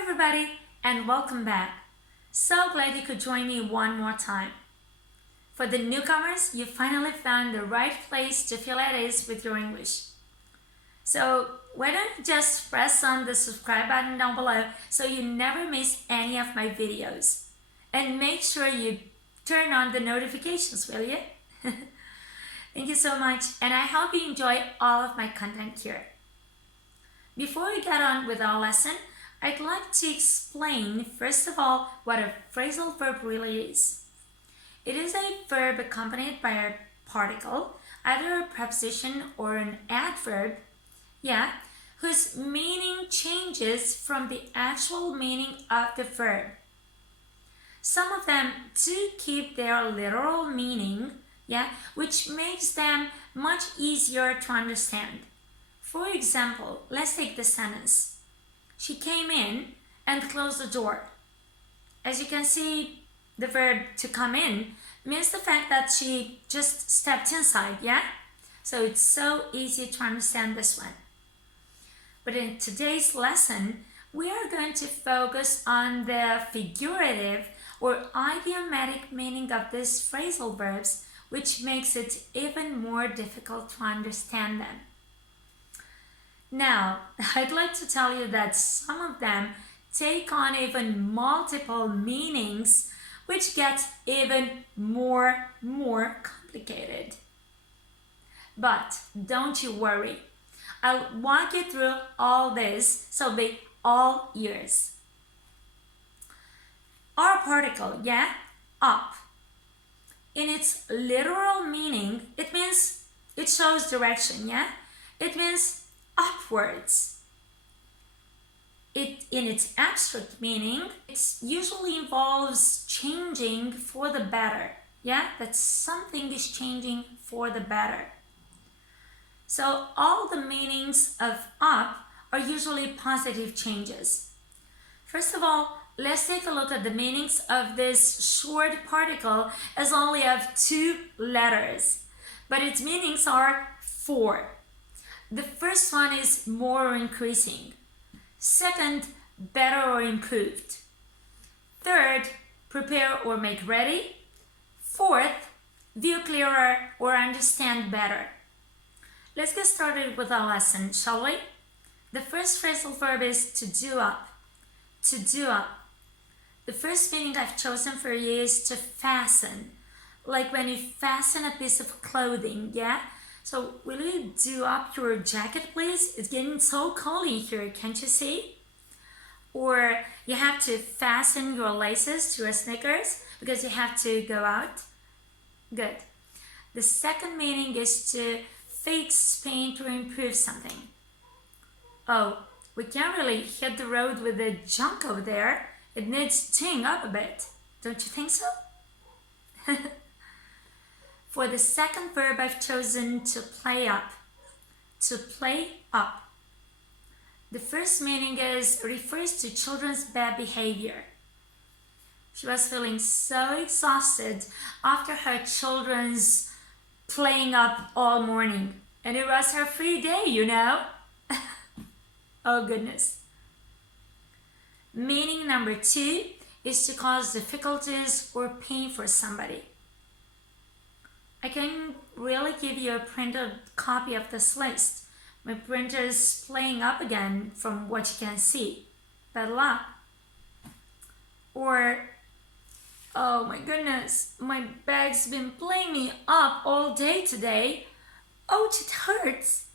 everybody, and welcome back. So glad you could join me one more time. For the newcomers, you finally found the right place to feel at ease with your English. So why don't you just press on the subscribe button down below so you never miss any of my videos. And make sure you turn on the notifications, will you? Thank you so much, and I hope you enjoy all of my content here. Before we get on with our lesson, I'd like to explain, first of all, what a phrasal verb really is. It is a verb accompanied by a particle, either a preposition or an adverb, whose meaning changes from the actual meaning of the verb. Some of them do keep their literal meaning, which makes them much easier to understand. For example, let's take the sentence. She came in and closed the door. As you can see, the verb to come in means the fact that she just stepped inside, So it's so easy to understand this one. But in today's lesson, we are going to focus on the figurative or idiomatic meaning of these phrasal verbs, which makes it even more difficult to understand them. Now, I'd like to tell you that some of them take on even multiple meanings, which gets even more complicated. But don't you worry. I'll walk you through all this, so be all ears. Our particle, up. In its literal meaning, it means it shows direction, It means upwards. In its abstract meaning, it usually involves changing for the better, that something is changing for the better. So all the meanings of up are usually positive changes. First of all, let's take a look at the meanings of this short particle as only of 2 letters, but its meanings are 4. The first one is more or increasing. Second, better or improved. Third, prepare or make ready. Fourth, view clearer or understand better. Let's get started with our lesson, shall we? The first phrasal verb is to do up. To do up. The first meaning I've chosen for you is to fasten. Like when you fasten a piece of clothing, So will you do up your jacket, please? It's getting so cold in here, can't you see? Or you have to fasten your laces to your sneakers because you have to go out. Good. The second meaning is to fix, paint, or improve something. Oh, we can't really hit the road with the junk over there. It needs teeing up a bit. Don't you think so? For the second verb, I've chosen to play up. To play up. The first meaning refers to children's bad behavior. She was feeling so exhausted after her children's playing up all morning. And it was her free day, Oh goodness. Meaning number 2 is to cause difficulties or pain for somebody. I can really give you a printed copy of this list. My printer is playing up again from what you can see. Bad luck. Or, oh my goodness, my bag's been playing me up all day today. Ouch, it hurts.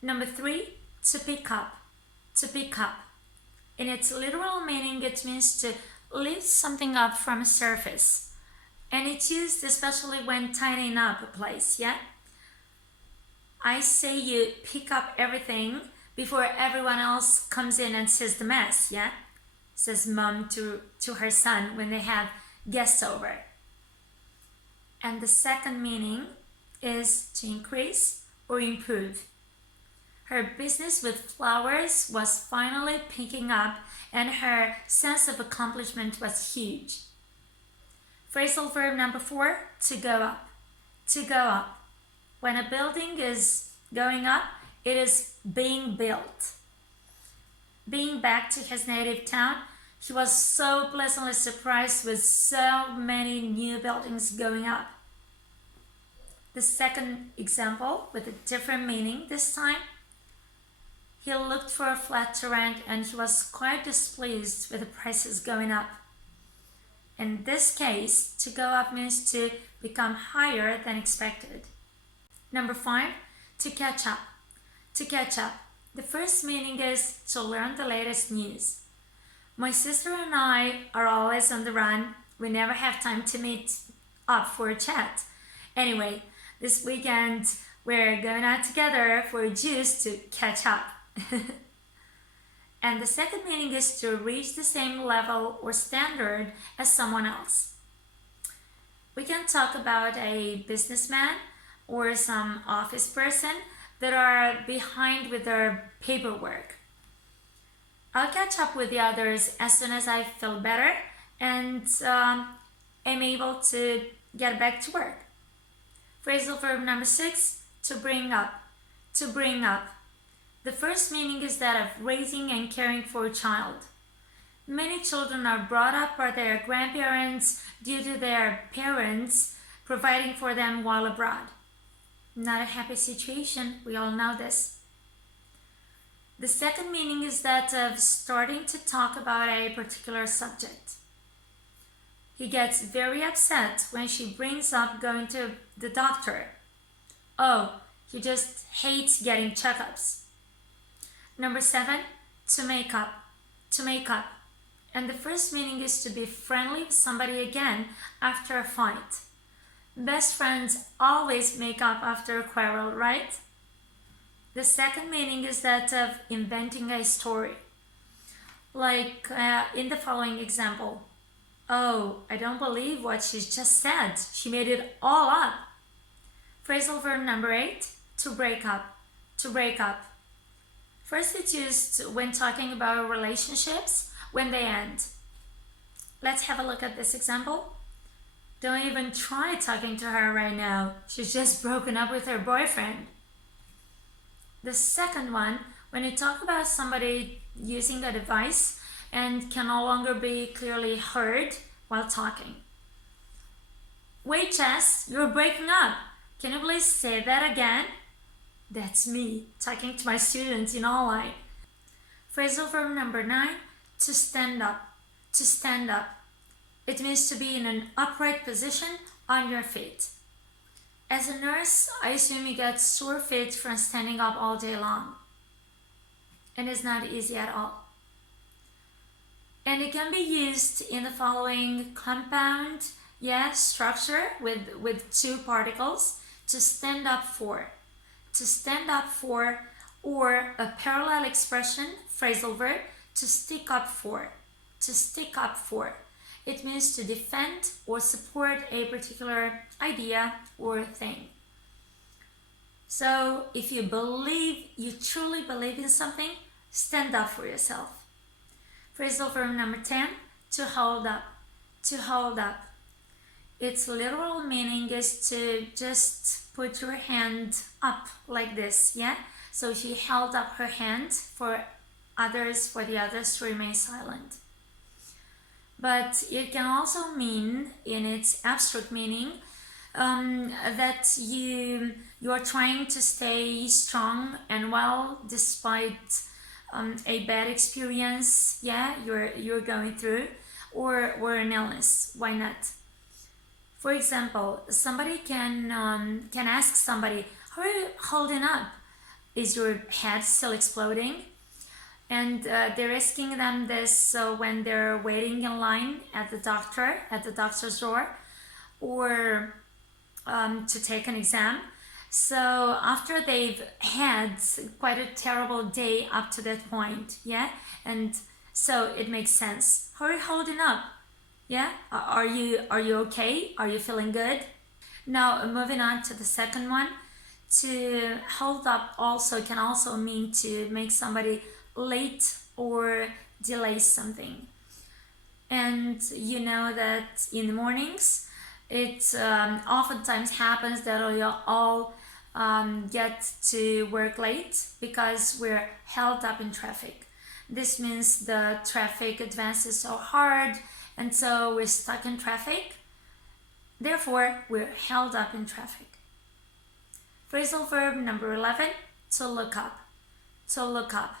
Number 3, to pick up. To pick up. In its literal meaning, it means to lift something up from a surface. And it's used especially when tidying up a place, I say you pick up everything before everyone else comes in and sees the mess, Says mom to her son when they have guests over. And the second meaning is to increase or improve. Her business with flowers was finally picking up and her sense of accomplishment was huge. Phrasal verb number 4, to go up. To go up. When a building is going up, it is being built. Being back to his native town, he was so pleasantly surprised with so many new buildings going up. The second example, with a different meaning this time, he looked for a flat to rent and he was quite displeased with the prices going up. In this case, to go up means to become higher than expected. Number 5, to catch up. To catch up. The first meaning is to learn the latest news. My sister and I are always on the run. We never have time to meet up for a chat. Anyway, this weekend we're going out together for a juice to catch up. And the second meaning is to reach the same level or standard as someone else. We can talk about a businessman or some office person that are behind with their paperwork. I'll catch up with the others as soon as I feel better and am able to get back to work. Phrasal verb number 6, to bring up. To bring up. The first meaning is that of raising and caring for a child. Many children are brought up by their grandparents due to their parents providing for them while abroad. Not a happy situation, we all know this. The second meaning is that of starting to talk about a particular subject. He gets very upset when she brings up going to the doctor. Oh, he just hates getting checkups. Number 7, to make up. To make up. And the first meaning is to be friendly with somebody again after a fight. Best friends always make up after a quarrel, right? The second meaning is that of inventing a story. Like in the following example. Oh, I don't believe what she just said. She made it all up. Phrasal verb number 8, to break up. To break up. First, it's used when talking about relationships when they end. Let's have a look at this example. Don't even try talking to her right now. She's just broken up with her boyfriend. The second one, when you talk about somebody using a device and can no longer be clearly heard while talking. Wait, Jess, you're breaking up. Can you please say that again? That's me, talking to my students in online. Phrasal verb number 9, to stand up. To stand up. It means to be in an upright position on your feet. As a nurse, I assume you get sore feet from standing up all day long. And it's not easy at all. And it can be used in the following compound structure with two particles. To stand up for. To stand up for, or a parallel expression, phrasal verb, to stick up for. To stick up for. It means to defend or support a particular idea or thing. So if you truly believe in something, stand up for yourself. Phrasal verb number 10, to hold up. To hold up. Its literal meaning is to just put your hand up like this, yeah? So she held up her hand for the others to remain silent. But it can also mean, in its abstract meaning, that you are trying to stay strong and well despite a bad experience, you're going through, or an illness. Why not? For example, somebody can ask somebody, how are you holding up? Is your head still exploding? And they're asking them this when they're waiting in line at the doctor's door, or to take an exam. So after they've had quite a terrible day up to that point, and so it makes sense. How are you holding up? Are you okay? Are you feeling good? Now moving on to the second one. To hold up can also mean to make somebody late or delay something. And you know that in the mornings it oftentimes happens that we all get to work late because we're held up in traffic. This means the traffic advances so hard and so we're stuck in traffic. Therefore, we're held up in traffic. Phrasal verb number 11, to look up. To look up.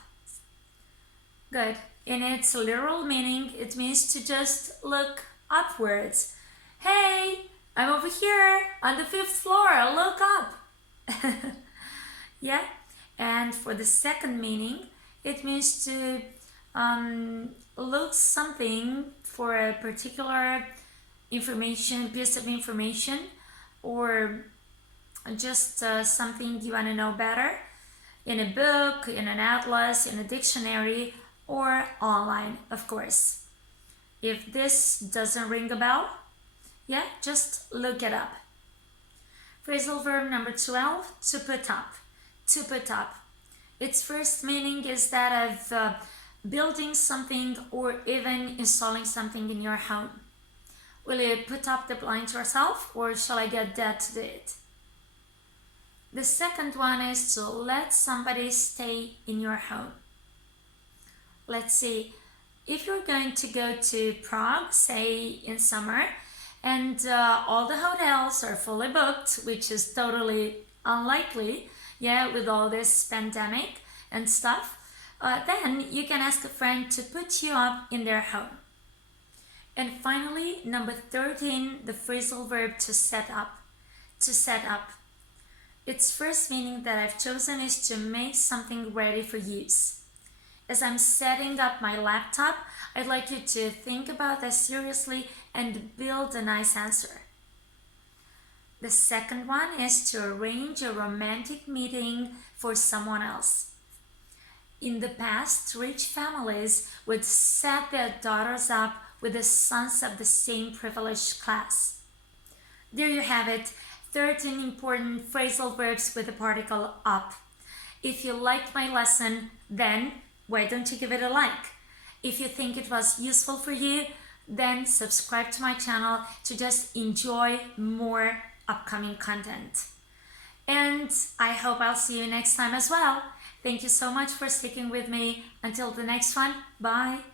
Good. In its literal meaning, it means to just look upwards. Hey, I'm over here on the 5th floor, look up. Yeah. And for the second meaning, it means to look something for a particular information, piece of information, or just something you want to know better in a book, in an atlas, in a dictionary, or online, of course. If this doesn't ring a bell, yeah, just look it up. Phrasal verb number 12, to put up. To put up. Its first meaning is that of building something or even installing something in your home. Will you put up the blinds yourself, or shall I get Dad to do it? The second one is to let somebody stay in your home. Let's see, if you're going to go to Prague, say in summer, and all the hotels are fully booked, which is totally unlikely, yeah, with all this pandemic and stuff, then you can ask a friend to put you up in their home. And finally, number 13, the phrasal verb to set up. To set up. Its first meaning that I've chosen is to make something ready for use. As I'm setting up my laptop, I'd like you to think about that seriously and build a nice answer. The second one is to arrange a romantic meeting for someone else. In the past, rich families would set their daughters up with the sons of the same privileged class. There you have it, 13 important phrasal verbs with the particle up. If you liked my lesson, then why don't you give it a like? If you think it was useful for you, then subscribe to my channel to just enjoy more upcoming content. And I hope I'll see you next time as well. Thank you so much for sticking with me. Until the next one, bye.